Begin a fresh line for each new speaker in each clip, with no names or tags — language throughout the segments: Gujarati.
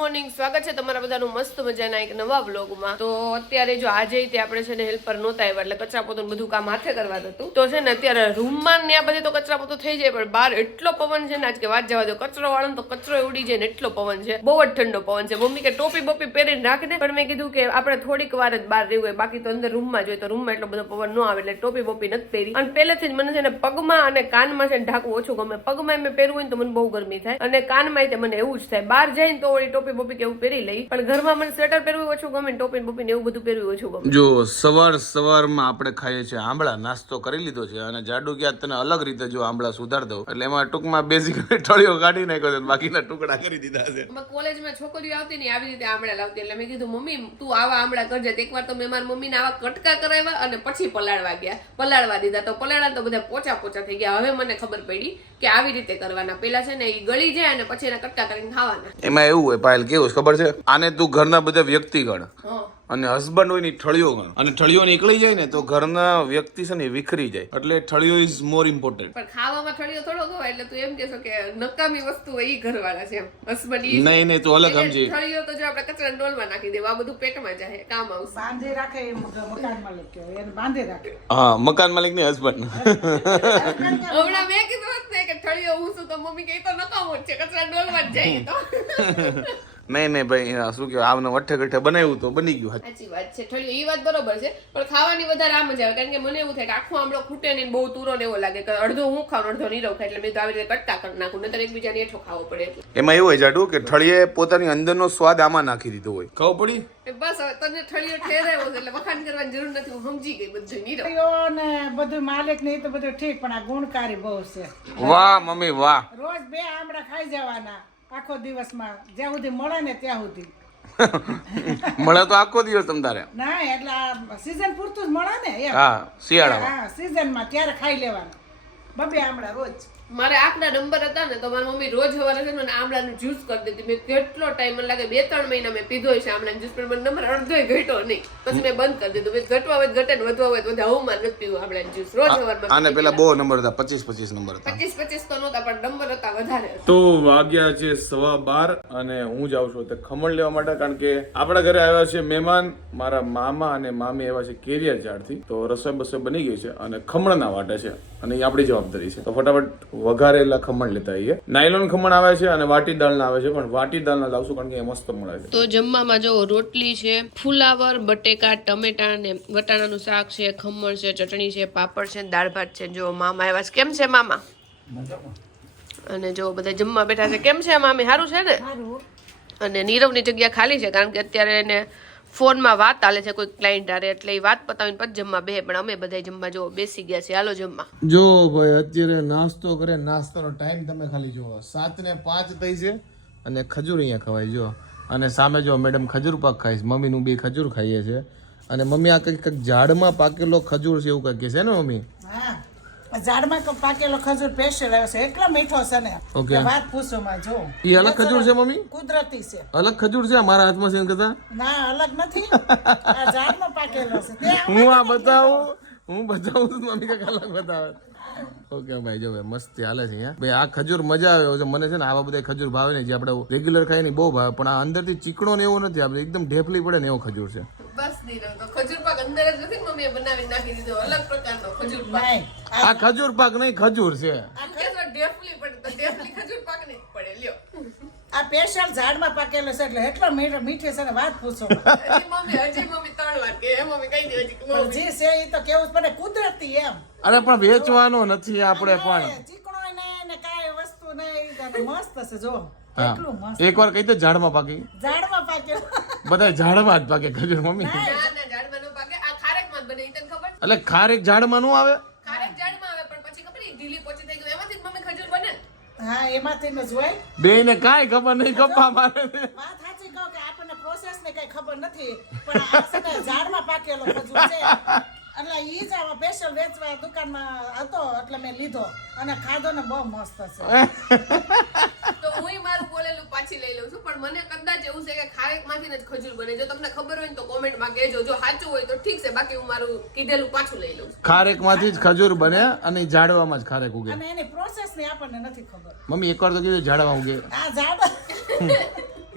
મોર્નિંગ. સ્વાગત છે તમારા બધાનું મસ્ત મજાના એક નવા બ્લોગમાં તો અત્યારે જો આજે તે આપણે છે ને હેલ્પર નહોતા આવ્યા એટલે કચરા પોતું બધું કામ હાથે કરવા હતું તો છે ને અત્યારે રૂમમાં ને આ બધે તો કચરા પોતું થઈ જાય, પણ બહાર એટલો પવન છે ને આજ કે વાત જવા દો કચરો વાળો તો કચરો ઉડી જાય ને એટલો પવન છે. બહુ જ ઠંડો પવન છે. મમ્મી કે ટોપી બોપી પહેરીને રાખને, પણ મેં કીધું કે આપણે થોડીક વાર જ બહાર રહેવું હોય, બાકી તો અંદર રૂમમાં જોઈએ તો રૂમમાં એટલો બધો પવન ન આવે એટલે ટોપી બોપી નથી પહેરી. અને પહેલેથી જ મને છે ને પગમાં અને કાનમાં છે ઢાંકવું ઓછું ગમે. પગમાં મેં પહેરવું હોય તો મને બહુ ગરમી થાય. અને કાનમાં મને એવું જ થાય. બહાર જઈને તો વળી ટોપી બોપી કે એવું પહેરી લઈ. પણ ઘરમાં મને સ્વેટર પહેરવું ઓછું ગમે ટોપી બોપી ને એવું બધું પહેરવું ઓછું ગમે.
જો સવાર સવારમાં આપણે ખાઈએ છીએ આંબળા નાસ્તો કરી લીધો છે અને જાડુ ક્યાં તને અલગ રીતે જો આંબળા સુધાર દઉં. એટલે એમાં ટૂંકમાં બેઝિક ટળીઓ કાઢી નાખ્યો છે અને બાકીના ટુકડા કરી દીધા છે.
અમે કોલેજમાં છોકરીઓ આવતી ને આવી રીતે આમળા લાવતી એટલે મેં કીધું મમ્મી તું આવા આંબળા કરજે. તો એકવાર તો મેં મારા મમ્મીને આવા કટકા કરાવ્યા અને પછી પલાળવા ગયા. પલાળવા દીધા તો પલાળા તો બધા પોચા પોચા થઈ ગયા. હવે મને ખબર પડી કે આવી રીતે કરવાના. પેલા છે ને એ ગળી જાય અને પછી એના કટકા કરીને ખાવાના.
એમાં એવું હોય પાયલ કેવું ખબર છે? આને તું ઘરના બધા વ્યક્તિ ગણ અને હસબન્ડ હોય ને ઠળિયો ગણો. અને ઠળિયો નીકળી જાય ને તો ઘરના વ્યક્તિ છે ને વિખરી જાય. એટલે ઠળિયો ઇઝ મોર ઇમ્પોર્ટન્ટ
પણ ખાવામાં ઠળિયો થોડો હોય એટલે તું એમ કહેશો કે નકામી વસ્તુ હોય ઈ ઘરવાળા છે એમ. હસબન્ડ ઈ
નહીં નહીં તો અલગ સમજી.
ઠળિયો તો જો આપણે કચરા ડોલમાં નાખી દેવા બધું પેટમાં જાય કામ આવશે.
બાંધે રાખે મકાન માલિક કહેવાય એને બાંધે રાખે.
હા મકાન માલિકની હસબન્ડ
હમણાં મેં કીધું હોત ને કે ઠળિયો હું છું તો મમ્મી કે તો નકામો છે કચરા ડોલમાં જ જાય તો.
નહીં નહીં ભાઈ શું કહેવાય આવને વઠ્ઠે ગઠે બનાવ્યું તો બની ગયું
સાચી વાત છે. ઠળિયો એ વાત બરોબર છે. પણ ખાવાની વધારે આમ જ આવે કારણ કે મને એવું થાય કે આખો આમળો ખૂટે ને બહુ તુરો ને એવો લાગે કે અડધો હું ખાઉં અડધો નીરવ ખાય એટલે મેં તો આવી રીતે કટકા કરી નાખું નતર એકબીજાને એઠો ખાવો પડે
એમાં એવું હોય જાડું કે ઠળિયે પોતાની અંદરનો સ્વાદ આમાં નાખી દીધો હોય. ખબર પડી?
બસ તને ઠળિયો ઠેરાયો એટલે વખાણ કરવાની જરૂર નથી હું સમજી ગઈ બધું નીરવ.
ને બધું માલિક ને તો બધું ઠીક પણ આ ગુણકારી બહુ છે.
વાહ મમ્મી વાહ.
રોજ બે આમળા ખાઈ જવાના. આખો દિવસમાં જ્યાં સુધી મળે ને ત્યાં સુધી.
મળે તો આખો દિવસ તમ તારે.
ના એટલે આ સીઝન પૂરતું જ મળે ને
હા શિયાળામાં.
હા સીઝનમાં ત્યારે ખાઈ લેવાનું. બબે આમળા રોજ.
મારે આંકડા નંબર હતા ને તો મારી મમ્મી રોજ સવારે છે ને આમળાનું જ્યુસ કરી દેતી. મેં કેટલો ટાઈમ મને લાગે બે ત્રણ મહિના મેં પીધો છે આમળાનું જ્યુસ પણ મને નંબર અડધો ઘટ્યો નહીં. પછી મેં બંધ કરી દીધું. મેં ઘટવા હોય તો ઘટે ને વધવા હોય તો બધા હું મારે નથી પીવું આમળાનું જ્યુસ રોજ સવારમાં
આને પેલા બહુ નંબર હતા પચીસ પચીસ નંબર હતા.
પચીસ પચીસ તો નહોતા પણ નંબર હતા વધારે.
તો વાગ્યા છે સવા બાર અને હું જાઉં છું. તો ખમણ લેવા માટે કારણ કે આપણા ઘરે આવ્યા છે મહેમાન મારા મામા અને મામી એવા છે કેરિયર ઝાડથી. તો રસોઈ બસોઈ બની ગઈ છે અને ખમણના વાટે છે અને એ આપણી જવાબદારી છે. તો ફટાફટ વઘારેલા ખમણ લેતા આવીએ નાયલોન ખમણ આવે છે અને વાટી દાળના આવે છે પણ વાટી દાળના લાવશું કારણ કે એ મસ્ત મળે છે.
તો જમવામાં જો રોટલી છે ફુલાવર બટેકા ટમેટા ને વટાણાનું શાક છે ખમણ છે ચટણી છે પાપડ છે દાળ ભાત છે. જો મામા આવ્યા છે. કેમ છે મામા? અને જો બધા જમવા બેઠા છે. કેમ છે મામી? સારું છે ને? અને નીરવની જગ્યા ખાલી છે કારણ કે અત્યારે એને ફોનમાં વાત ચાલે છે કોઈ ક્લાયન્ટ હારે એટલે એ વાત પતાવીને પછી જમવા બે પણ અમે બધા જમવા જો બેસી ગયા છે હાલો જમવા.
જો ભાઈ અત્યારે નાસ્તો કરે નાસ્તાનો ટાઈમ તમે ખાલી જુઓ. સાત ને પાંચ થઈ છે અને ખજૂર અહીંયા ખવાય જો અને સામે જો મેડમ ખજૂર પાક ખાઈશ મમ્મીનું બે ખજૂર ખાઈએ છે. અને મમ્મી આ કંઈક કંઈક ઝાડમાં પાકેલો ખજૂર છે એવું કંઈક કહે છે ને મમ્મી?
હા. ઝાડમાં પાકેલો ખજૂર પેસ્ટલ આવ્યો છે એટલો મીઠો છે ને.
ઓકે.
વાત પૂછો માં જો.
એ અલગ ખજૂર છે મમ્મી?
કુદરતી છે.
અલગ ખજૂર છે મારા હાથમાં છે એમ કરતા
ના અલગ નથી. આ ઝાડમાં પાકેલો છે.
હું આ બતાવું? હું બતાવું તો મમ્મી કાક અલગ બતાવે. ઓકે ભાઈ જો ભાઈ મસ્તી હાલે છે અહીંયા ભાઈ આ ખજૂર મજા આવે છે મને છે ને આવા બધા ખજૂર ભાવે ને જે આપણે રેગ્યુલર ખાઈ ને બહુ ભાવે. પણ આ અંદરથી ચીકણો ને એવો નથી આપણે એકદમ ઢેફલી પડે ને એવો ખજૂર છે.
બસ નીરવ ખજૂર પાક અંદર જ નથી મમ્મીએ બનાવી નાખી દીધો. અલગ પ્રકારનો ખજૂર પાક
આ ખજૂર પાક નહીં ખજૂર છે.
તું કહેશો ઢેફલી પડે તો ખજૂર પાક નહીં પડે લ્યો.
આ સ્પેશિયલ ઝાડમાં પાકેલો છે એટલે એટલો મીઠો મીઠી છે ને વાત પૂછો.
મમ્મી હજી મમ્મી ત્રણ વાર કે મમ્મી કઈ દે હજી કે મમ્મી.
જે છે એ તો કેવું જ પડે કુદરતી એમ.
અરે પણ વેચવાનો નથી આપણે પણ.
ચીકણો ને ને કાંઈ વસ્તુ નહીં એ મસ્ત છે જો.
હા.
એટલું
એક વાર કહી દે ઝાડમાં પાકી.
ઝાડમાં પાકે.
બધા ઝાડમાં જ પાકે ખજૂર મમ્મી.
ના ના ઝાડમાં નો પાકે. આ ખારેકમાં જ બને ઈ તને ખબર
એટલે ખારેક ઝાડમાં નું આવે?
ખારેક ઝાડમાં આવે પણ પછી ખબર ઈ ઢીલી પોચી થઈ ગઈ. એમાંથી મમ્મી ખજૂર બને.
હા એમાંથી જ હોય.
બે ને કાંઈ ખબર નહીં કપા મારે
વાત સાચી કહું કે આપણને પ્રોસેસ ને કઈ ખબર નથી પણ આ છે ઝાડમાં પાકેલો ખજૂર છે. એટલે ઈ જ આવા સ્પેશિયલ વેચવા દુકાનમાં હતો એટલે મેં લીધો. અને ખાધો ને બહુ મસ્ત છે.
તો હું મારું બોલેલું પાછી લઈ લઉં છું પણ મને કદાચ એવું છે કે ખારેકમાંથી જ ખજૂર બને. જો તમને ખબર હોય ને તો કોમેન્ટમાં કહેજો. જો સાચું હોય તો ઠીક છે બાકી હું મારું કીધેલું પાછું લઈ લઉં ખારેક
ખારેકમાંથી જ ખજૂર બને અને ઝાડવામાં જ ખારેક ઉગે.
અને એની પ્રોસેસ ને આપણને નથી ખબર.
મમ્મી એકવાર તો કીધું ઝાડમાં ઉગે.
આ ઝાડ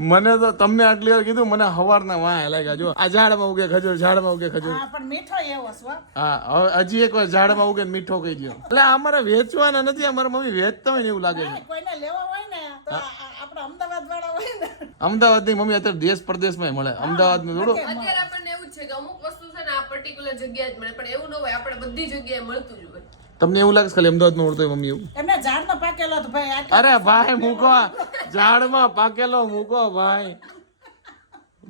મને તો તમને આટલી વાર કીધું મને હવારના વાહ લાગ્યા. જો આ ઝાડમાં ઉગે ખજૂર ઝાડમાં ઉગે ખજૂર.
હા પણ મીઠો એવો છે હા.
હવે હજી એક વાર ઝાડમાં ઉગે મીઠો કહી દો એટલે અમારે વેચવાના નથી અમારા મમ્મી વેચતા હોય ને એવું લાગે છે.
કોઈને લેવા હોય ને તો આપણા અમદાવાદ વાળા હોય ને.
અમદાવાદની મમ્મી અત્યારે દેશ પરદેશમાં મળે અમદાવાદમાં થોડું.
અત્યારે આપણને એવું છે કે અમુક વસ્તુ છે ને આ પર્ટિક્યુલર જગ્યાએ જ મળે પણ એવું ન હોય આપણે બધી જગ્યાએ મળતું જ હોય.
તમને એવું લાગે છે ખાલી અમદાવાદમાં મળતો હોય મમ્મી એવું?
એમને ઝાડનો પાકેલો તો ભાઈ
અરે ભાઈ મૂકો ઝાડમાં પાકેલો મૂકો ભાઈ.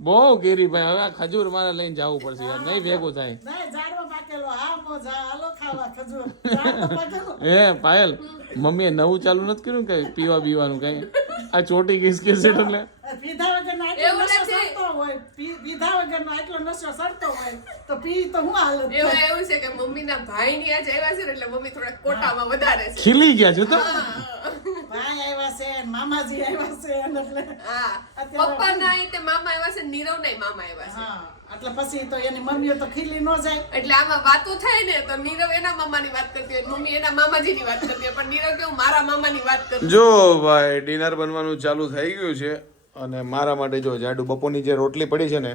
બહુ કેરી ભાઈ. હવે આ ખજૂર મારે લઈને જવું પડશે યાર. નહીં ભેગું થાય. એ પાયલ મમ્મીએ નવું ચાલુ નથી કર્યું કઈ? પીવા બીવાનું કઈ? આ ચોટી ઘીસ કે છે એટલે
હોય પી- પીધા વગરનો આટલો નશો સરતો હોય તો પી તો હું હાલત
એવું એવું છે કે મમ્મીના ભાઈની આજે આવ્યા છે ને એટલે મમ્મી થોડા કોટામાં વધારે છે.
ખીલી ગયા છે તો?
ભાઈ આવ્યા છે મામાજી આવ્યા છે એટલે
હા. પપ્પા ના તે મામા આવ્યા છે નીરવ ના મામા આવ્યા છે.
હા એટલે પછી તો એની મમ્મીઓ તો ખીલી ન જાય.
એટલે આમાં વાતો થાય ને તો નીરવ એના મામાની વાત કરતી હોય મમ્મી એના મામાજીની વાત કરતી હોય પણ નીરવ કેવું મારા મામાની વાત કરતી
જો ભાઈ ડિનર બનવાનું ચાલુ થઈ ગયું છે. અને મારા માટે જો જાડુ બપોરની જે રોટલી પડી છે ને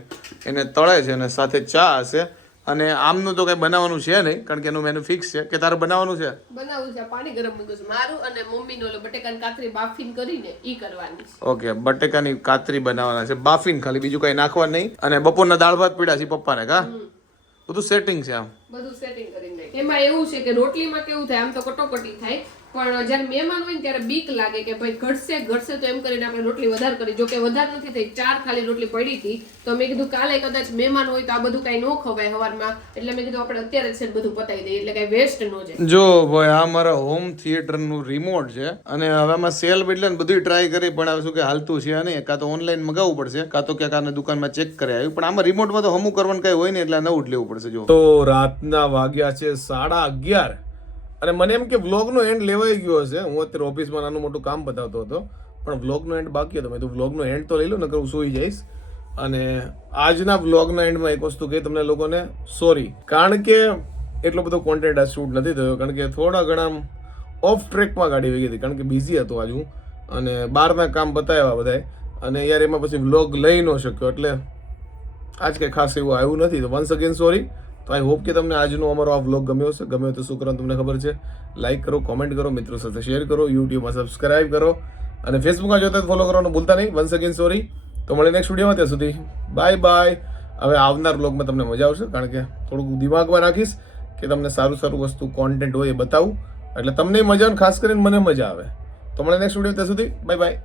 એને તળે છે અને સાથે ચા હશે. અને આમનું તો કઈ બનાવવાનું છે નહીં કારણ કે એનું મેનુ ફિક્સ છે. કે તારે બનાવવાનું છે?
બનાવવું છે પાણી ગરમ મૂકું છે. મારું અને મમ્મીનો ઓલો બટેકાની કાતરી બાફીન કરીને ઈ કરવાની છે.
ઓકે બટેકાની કાતરી બનાવવાના છે. બાફીન ખાલી બીજું કઈ નાખવા નહીં. અને બપોરના દાળ ભાત પીડા છે પપ્પાને કા? બધું સેટિંગ છે આમ.
બધું સેટિંગ કરીને એમાં એવું છે કે રોટલીમાં કેવું થાય આમ તો કટોકટી થાય પણ જ્યારે મહેમાન હોય ને ત્યારે બીક લાગે કે ભાઈ ઘટશે ઘટશે તો એમ કરીને આપણે રોટલી વધારે કરી. જો કે વધારે નથી થઈ ચાર ખાલી રોટલી પડી હતી. તો મેં કીધું કાલે કદાચ મહેમાન હોય તો આ બધું કાંઈ ન ખવાય હવારમાં. એટલે મેં કીધું આપણે અત્યારે છે બધું પતાવી દઈએ એટલે કાંઈ વેસ્ટ ન જાય.
જો ભાઈ આ મારા હોમ થિયેટરનું રિમોટ છે અને હવે આમાં સેલ એટલે બધું ટ્રાય કરી પણ આવે શું કે હાલતું છે નહીં. કાં તો ઓનલાઈન મગાવવું પડશે કાં તો ક્યાંક આને દુકાનમાં ચેક કરે આવ્યું પણ આમાં રિમોટમાં તો હમું કરવાનું કઈ હોય ને એટલે નવું જ લેવું પડશે જો. તો રાતના વાગ્યા છે સાડા અગિયાર. અને મને એમ કે વ્લોગનો એન્ડ લેવાઈ ગયો હશે. હું અત્યારે ઓફિસમાં નાનું મોટું કામ બતાવતો હતો, પણ વ્લોગનો એન્ડ બાકી હતો. મેં તો વ્લોગનો એન્ડ તો લઈ લો, નકર હું સૂઈ જઈશ. અને આજના વ્લોગના એન્ડમાં એક વસ્તુ કહી તમને લોકોને સોરી કારણ કે એટલો બધો કોન્ટેન્ટ આ શૂટ નથી થયો. કારણ કે થોડા ઘણા ઓફ ટ્રેકમાં ગાડી વહી હતી. કારણ કે બિઝી હતો આજ હું. અને બહારના કામ બતાવ્યા બધાય અને યાર એમાં પછી વ્લોગ લઈ ન શક્યો. એટલે આજ કંઈ ખાસ એવું આવ્યું નથી. તો વન્સ અગેન સોરી તો આઈ હોપ કે તમને આજનો અમારો આ વ્લોગ ગમ્યો હશે. ગમ્યો તો શું કરવાનું તમને ખબર છે? લાઈક કરો કોમેન્ટ કરો, મિત્રો સાથે શેર કરો, યુટ્યુબમાં સબસ્ક્રાઇબ કરો અને ફેસબુકમાં જોતા ફોલો કરવાનું ભૂલતા નહીં. વન્સ અગેન સોરી તો મળે નેક્સ્ટ વિડીયોમાં ત્યાં સુધી બાય બાય હવે આવનાર વ્લોગમાં તમને મજા આવશે કારણ કે થોડુંક દિમાગમાં રાખીશ કે તમને સારું સારું વસ્તુ કોન્ટેન્ટ હોય એ બતાવું. એટલે તમને મજા આવે ખાસ કરીને મને મજા આવે. તો મળે નેક્સ્ટ વીડિયો ત્યાં સુધી બાય બાય